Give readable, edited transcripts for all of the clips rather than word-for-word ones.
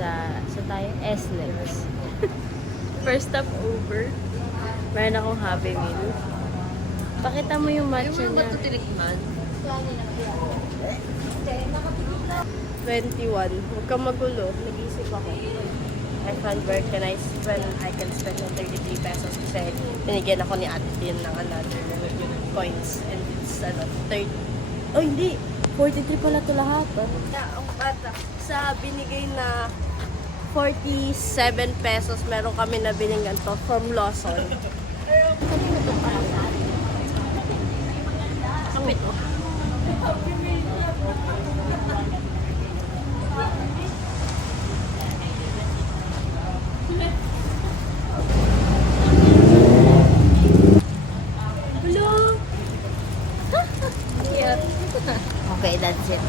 sa tayo, SLEX. First stop over. Meron akong Happy Meal. Pakita mo yung matcha niya. Ba't ito tinikman? 21. Huwag kang magulo. Nag-isip ako. I found where I can spend ng 33 pesos kasi binigyan ako ni Ate Tin ng another coins. And it's 30. Oh, hindi. 43 pala ito lahat. Sa binigay na 47 pesos, meron kami nabiling ganito from Lawson. Kanina ito parang kapit oh. Hello! Okay, that's it.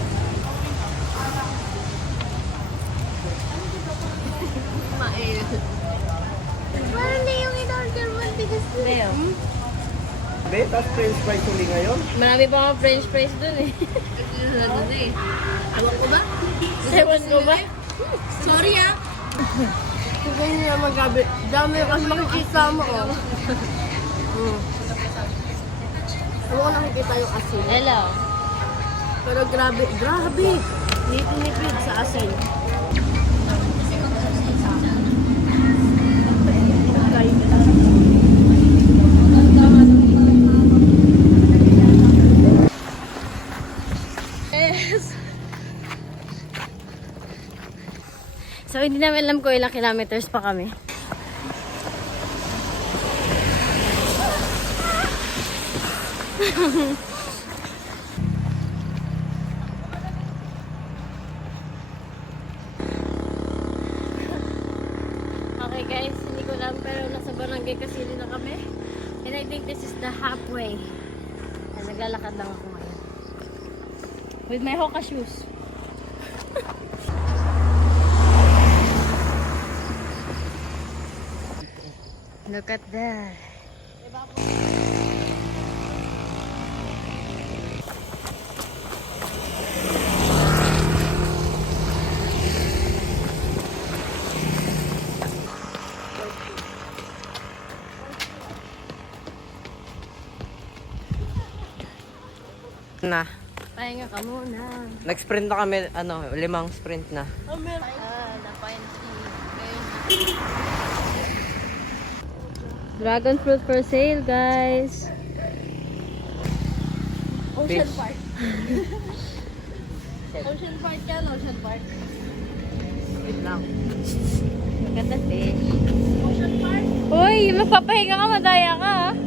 Parang na yung in-order mo, tigas na. Leo. Be, tapos french fries uli ngayon? Marami pa mga french fries dun eh. Ano na eh. Ewan ko ba? Ewan ko ba? Sorry ah. Sige nyo naman gabi. Dami kasi makikita mo oh. Ewan ko nakikita yung asin. Hello. Pero grabe. Nipid sa asin. Yes. So, hindi namin alam kung ilang kilometers pa kami. Okay guys, hindi ko alam pero nasa Barangay Casili na kami. And I think this is the halfway. And naglalakad lang ako ngayon. With my Hoka shoes. Look at that. Na. Pahinga ka muna. Nag-sprint na kami, 5 sprint na. Oh, meron. Dragon fruit for sale, guys. Ocean Fish. Park. Ocean Park yan, Ocean Park. Wait lang. Look at the fish. Ocean Park. Uy, magpapahinga ka, madaya ka.